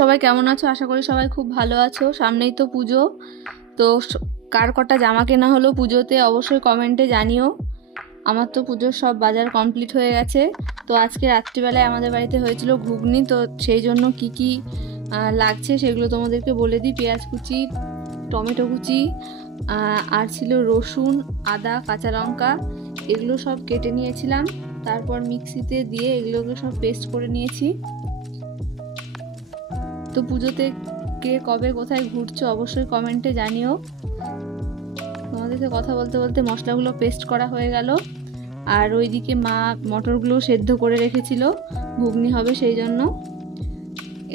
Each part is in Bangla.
সবাই কেমন আছো? আশা করি সবাই খুব ভালো আছো। সামনেই তো পুজো, তো কার কটা জামা কেনা হলো পুজোতে অবশ্যই কমেন্টে জানিও। আমার তো পুজোর সব বাজার কমপ্লিট হয়ে গেছে। তো আজকে রাত্রিবেলায় আমাদের বাড়িতে হয়েছিল ঘুগনি, তো সেই জন্য কি কি লাগছে সেগুলো তোমাদেরকে বলে দিই। পেঁয়াজ কুচি, টমেটো কুচি, আর ছিল রসুন, আদা, কাঁচা লঙ্কা, এগুলো সব কেটে নিয়েছিলাম। তারপর মিক্সিতে দিয়ে এগুলোকে সব পেস্ট করে নিয়েছি। তো পুজোতে কে কবে কোথায় ঘুরছো অবশ্যই কমেন্টে জানিও। তোমাদেরকে কথা বলতে বলতে মশলাগুলো পেস্ট করা হয়ে গেল। আর ওইদিকে মা মটরগুলো সেদ্ধ করে রেখেছিল, ঘুগনি হবে সেই জন্য।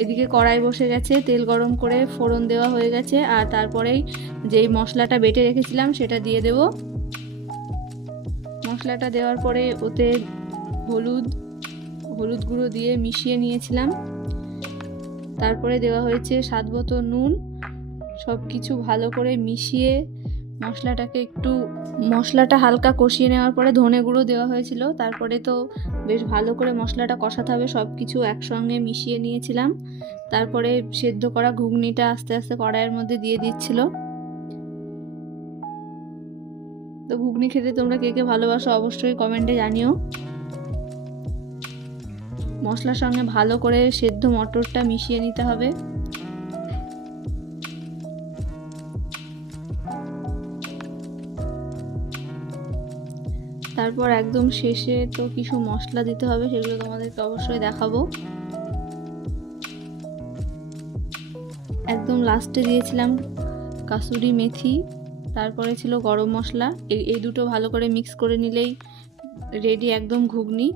এদিকে কড়াই বসে গেছে, তেল গরম করে ফোড়ন দেওয়া হয়ে গেছে। আর তারপরেই যেই মশলাটা বেটে রেখেছিলাম সেটা দিয়ে দেব। মশলাটা দেওয়ার পরে ওতে হলুদ গুঁড়ো দিয়ে মিশিয়ে নিয়েছিলাম। তারপরে দেওয়া হয়েছে স্বাদ মতো নুন। সব কিছু ভালো করে মিশিয়ে মশলাটা হালকা কষিয়ে নেওয়ার পরে ধনে গুঁড়ো দেওয়া হয়েছিল। তারপরে তো বেশ ভালো করে মশলাটা কষাতে হবে, সব কিছু একসঙ্গে মিশিয়ে নিয়েছিলাম। তারপরে সেদ্ধ করা ঘুগনিটা আস্তে আস্তে কড়াইয়ের মধ্যে দিয়ে দিচ্ছিল। তো ঘুগনি খেতে তোমরা কে কে ভালোবাসো অবশ্যই কমেন্টে জানিও। মশলার সঙ্গে ভালো করে সেদ্ধ মটরটা মিশিয়ে নিতে হবে। তারপর একদম শেষে তো কিছু মশলা দিতে হবে, সেগুলো তোমাদেরকে অবশ্যই দেখাবো। একদম লাস্টে দিয়েছিলাম কাসুরি মেথি, তারপরে ছিল গরম মশলা। এই দুটো ভালো করে মিক্স করে নিলেই রেডি একদম ঘুগনি।